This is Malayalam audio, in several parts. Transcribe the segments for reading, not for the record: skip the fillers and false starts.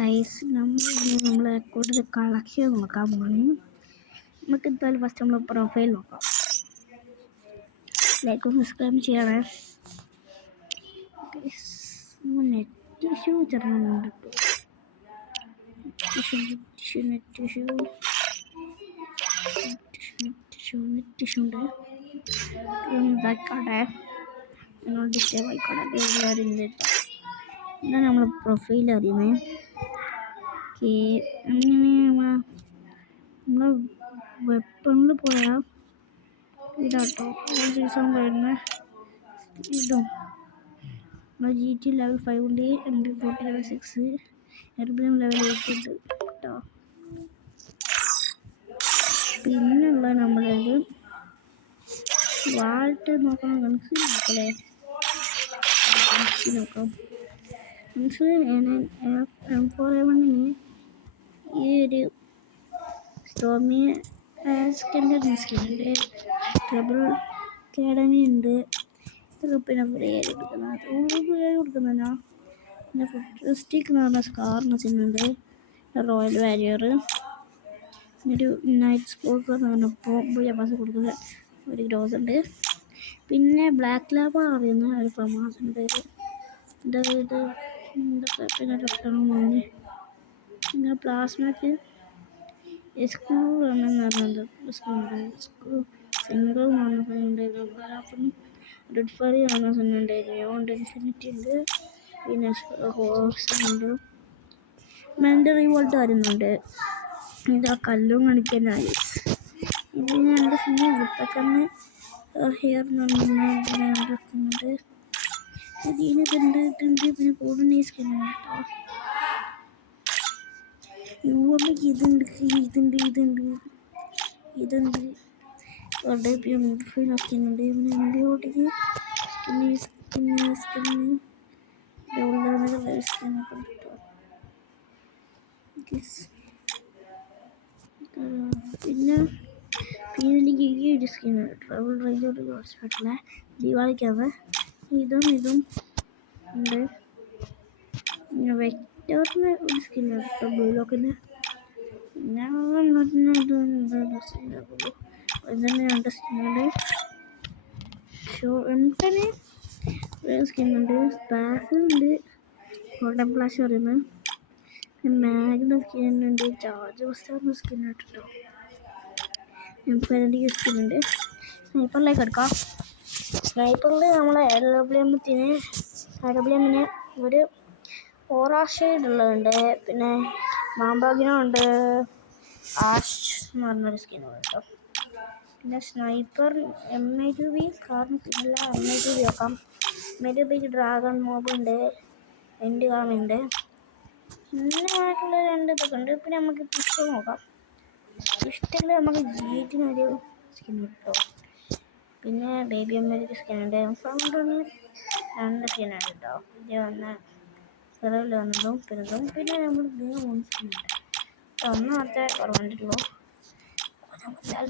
ഗൈസ് നമ്മളെ കൂടുതൽ കളക്ഷൻ നോക്കാൻ പോണേ. നമുക്ക് എന്തായാലും ഫസ്റ്റ് നമ്മൾ പ്രൊഫൈൽ നോക്കാം. ലൈക്കും സബ്സ്ക്രൈബ് ചെയ്യണേ. നെറ്റ് ഇഷ്യൂ ചെറുതുണ്ട് ഉണ്ട്. ഇതായിക്കോട്ടെ, നിങ്ങൾ ഡിസ്റ്റേബ് ആയിക്കോട്ടെ. എന്നാൽ നമ്മൾ പ്രൊഫൈൽ അറിയുന്നത് നമ്മളെ വെപ്പണിൽ പോയാൽ ഇതാട്ടോ ദിവസം വരുന്ന ഇതും നമ്മൾ GT ലെവൽ 5 ഉണ്ട്, MP40 ലെവൽ 6, എർബിയം ലെവൽ 8 ഉണ്ട് കേട്ടോ. പിന്നെയുള്ള നമ്മളത് വാൾട്ട് നോക്കണം. നമുക്ക് നോക്കല്ലേ, നോക്കാം. നമുക്ക് M4A1 ഈ ഒരു സ്റ്റോമി സ്കിൻ്റെ സ്കിന്നുണ്ട്, ട്രബിൾ അക്കാഡമി ഉണ്ട്. പിന്നെ ഫ്രീ ആയിട്ട് കൊടുക്കുന്നതിനാ. പിന്നെ ഫുട്രിസ്റ്റിക് എന്ന് പറഞ്ഞ സ്കാറിന് സിന്നുണ്ട്, റോയൽ വാരിയർ, ഒരു നൈറ്റ് സ്പോർട്സ് എന്ന് പറഞ്ഞപ്പോൾ ബസ് കൊടുക്കുന്ന ഒരു ഗ്രോസ് ഉണ്ട്. പിന്നെ ബ്ലാക്ക് ലാബ അറിയുന്ന ഒരു ഫമാസ് ഉണ്ട്. ഇതൊക്കെ എന്തൊക്കെ പിന്നെ രക്തണം വാങ്ങി. പിന്നെ പ്ലാസ്മയ്ക്ക് സ്ക്രൂ എന്ന് പറഞ്ഞത് സിംഗിൾ ഉണ്ട്. റെഡ് ഫറി ആണ് ഉണ്ട്, ന്യൂണ്ട് ഇൻഫിനിറ്റി ഉണ്ട്. പിന്നെ ഹോഴ്സ് ഉണ്ട്, മെൻ്റൽ റിവോൾട്ട് വരുന്നുണ്ട്. ഇതാ കല്ലും കളിക്കാനായി. ഇതിന് എൻ്റെ പിന്നെ വിട്ടക്കന്ന് ഹെയർ നടക്കുന്നുണ്ട്. ഇതിന് പിന്നെ കൂടുതൽ സ്കിന്നുണ്ട് കേട്ടോ. യുവമ്മയ്ക്ക് ഇതുണ്ട് പിന്നെ സ്കിന്നുണ്ട്. പിന്നെ എംബിയോട്ടിക്ക് സ്കിന്നൊക്കെ കിട്ടോ. പിന്നെ എനിക്ക് ഈ ഒരു സ്കിന്നുണ്ട്, ട്രബിൾ റേഞ്ചർ ഹോസ്പിറ്റലിലെ ദിവാളിക്കത്. ഇതും ഉണ്ട്. പിന്നെ വെക്ടറിന് ഒരു സ്കിന്നുണ്ട് കേട്ടോ, ബ്ലൂ ലോക്കിന്. പിന്നെ രണ്ട് സ്കിന്നുണ്ട്. ഷോട്ടന് ഒരു സ്കിന്നുണ്ട്, സ്പാസുണ്ട്, ഗോൾഡൻ ഫ്ലാഷ് പറയുന്നത്. മാഗ്ന സ്കിന്നുണ്ട്, ചാർജ് ബസ്റ്ററിന് സ്കിന്നുണ്ട് കേട്ടോ. M4 സ്കിന്നുണ്ട്. സ്നൈപ്പറിലേക്ക് എടുക്കാം. സ്നൈപ്പറിൽ നമ്മളെ LWMന് ഒരു ഓറാ ഷെയ്ഡ് ഉള്ളതുണ്ട്. പിന്നെ മാമ്പാഗിനുണ്ട്, ആഷ് എന്ന് പറഞ്ഞൊരു സ്കിന്നുണ്ട് കേട്ടോ. പിന്നെ സ്നൈപ്പർ M2B കാർണില്ല, M2B നോക്കാം. M2Bക്ക് ഡ്രാഗൺ മോബുണ്ട്, എൻഡ് കാമുണ്ട്. പിന്നെയായിട്ടുള്ള രണ്ട് ഇതൊക്കെ ഉണ്ട്. പിന്നെ നമുക്ക് പിസ്റ്റൾ നോക്കാം. പിസ്റ്റളിൽ നമുക്ക് ജീറ്റിനൊരു സ്കിൻ കിട്ടും. പിന്നെ ബേബി അമ്മയ്ക്ക് സ്കിന്നുണ്ട്. M4 രണ്ട് സ്കിന്നുണ്ട് കേട്ടോ. ഇത് വന്ന സെറവിൽ വന്നതും പിന്നതും. പിന്നെ നമ്മൾ മൂന്ന് സ്കിന്നുണ്ട്. ഒന്ന് മാത്രമേ കുറവുണ്ടുള്ളൂ.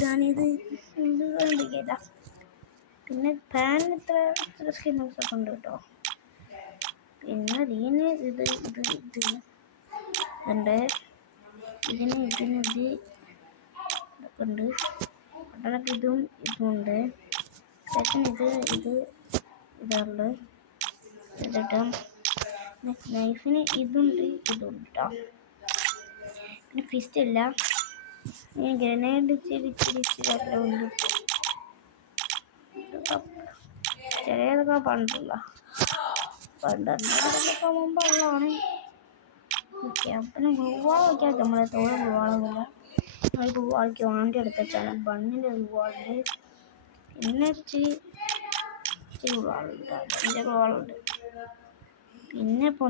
ഞാനിത് കണ്ടില്ല. പിന്നെ പാനിന് ഇത്ര സ്കിന്നൊക്കെ ഉണ്ട് കേട്ടോ. പിന്നെ ഇതിന് ഉണ്ട്. ഇതിന് ഇതൊക്കെ ഉണ്ട്. അടനൊക്കെ ഇതുമുണ്ട്. ഇതുണ്ട്. എന്നിട്ട് നൈഫിന് ഇതുണ്ട് കേട്ടോ. പിന്നെ ഫിസ്റ്റ് ഇല്ല. ഗ്രനേഡ് ഇച്ചിരി ഉണ്ട്. ചെറിയതൊക്കെ പണ്ടൊക്കെ മുമ്പുള്ളതാണ്. ഓക്കെ, പിന്നെ ഗുവാൾ വയ്ക്കാം. നമ്മളെ തോന്നുന്ന ഗുവാളൊന്നുമില്ല. നമ്മൾ ഗുവാൾക്ക് വാണ്ടി എടുത്താൽ ബണ്ണിൻ്റെ ഗുവാളുണ്ട്. പിന്നെ ഇച്ചിരി ഗുവാളുണ്ട്. അതിൻ്റെ ഗുവാളുണ്ട്. പിന്നെ ഇപ്പം